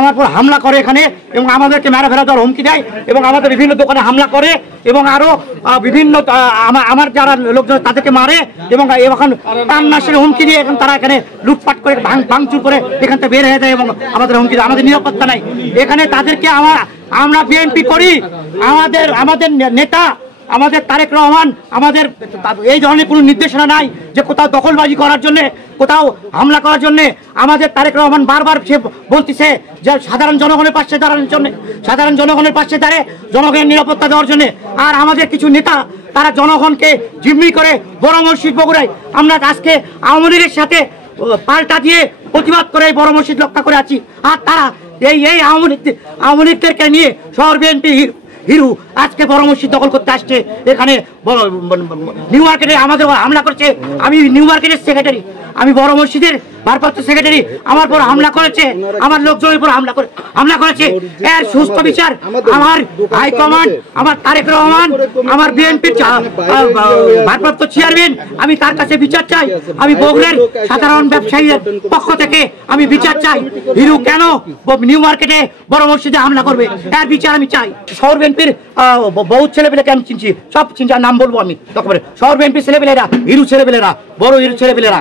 আমার পর হামলা করে এখানে এবং আমাদেরকে মেরে ফেলা দেওয়ার হুমকি দেয় এবং আমাদের বিভিন্ন দোকানে হামলা করে এবং আরো বিভিন্ন আমার যারা লোকজন তাদেরকে মারে এবং এখন প্রাণনাশের হুমকি দিয়ে এখন তারা এখানে লুটপাট করে ভাঙচুর করে এখান থেকে বের হয়ে যায় এবং আমাদের হুমকি দেয়। আমাদের নিরাপত্তা নাই এখানে। তাদেরকে আমরা বিএনপি করি, আমাদের নেতা আমাদের তারেক রহমান আমাদের এই ধরনের কোনো নির্দেশনা নাই যে কোথাও দখলবাজি করার জন্য, কোথাও হামলা করার জন্য। আমাদের তারেক রহমান বারবার সে বলতেছে যে সাধারণ জনগণের পাশে দাঁড়ানোর জন্য, সাধারণ জনগণের পাশে দাঁড়িয়ে জনগণের নিরাপত্তা দেওয়ার জন্য। আর আমাদের কিছু নেতা তারা জনগণকে জিম্মি করে বড় মসজিদ বগুড়ায় আমরা আজকে আওয়ামী লীগের সাথে পাল্টা দিয়ে প্রতিবাদ করে বড় মসজিদ রক্ষা করে আছি। আর তারা এই আওয়ামী লীগদেরকে নিয়ে শহর বিএনপি হিরু আজকে বড় মসজিদ দখল করতে আসছে। এখানে নিউ মার্কেটে আমাদের হামলা করছে। আমি নিউ মার্কেটের সেক্রেটারি, আমি বড় মসজিদের ভারপ্রাপ্ত সেক্রেটারি। আমার পর হামলা করেছে, আমার লোকজনের উপর হামলা করেছে। এর সুস্থ বিচার আমার হাইকমান্ড, আমার তারেক রহমান, আমার বিএনপির ভারপ্রাপ্ত চেয়ারম্যান, আমি তার কাছে বিচার চাই। আমি বগুড়ার সাধারণ ব্যবসায়ীদের পক্ষ থেকে আমি বিচার চাই। হিরু কেন নিউ মার্কেটে বড় মসজিদে হামলা করবে, এর বিচার আমি চাই। শহর বিএনপির বহুত ছেলেপেলেকে আমি চিনছি, সব চিনছি, নাম বলবো আমি। তখন শহর বিএনপির ছেলেপেলেরা, হিরু ছেলেপেলেরা, বড় হিরু ছেলেপেলেরা।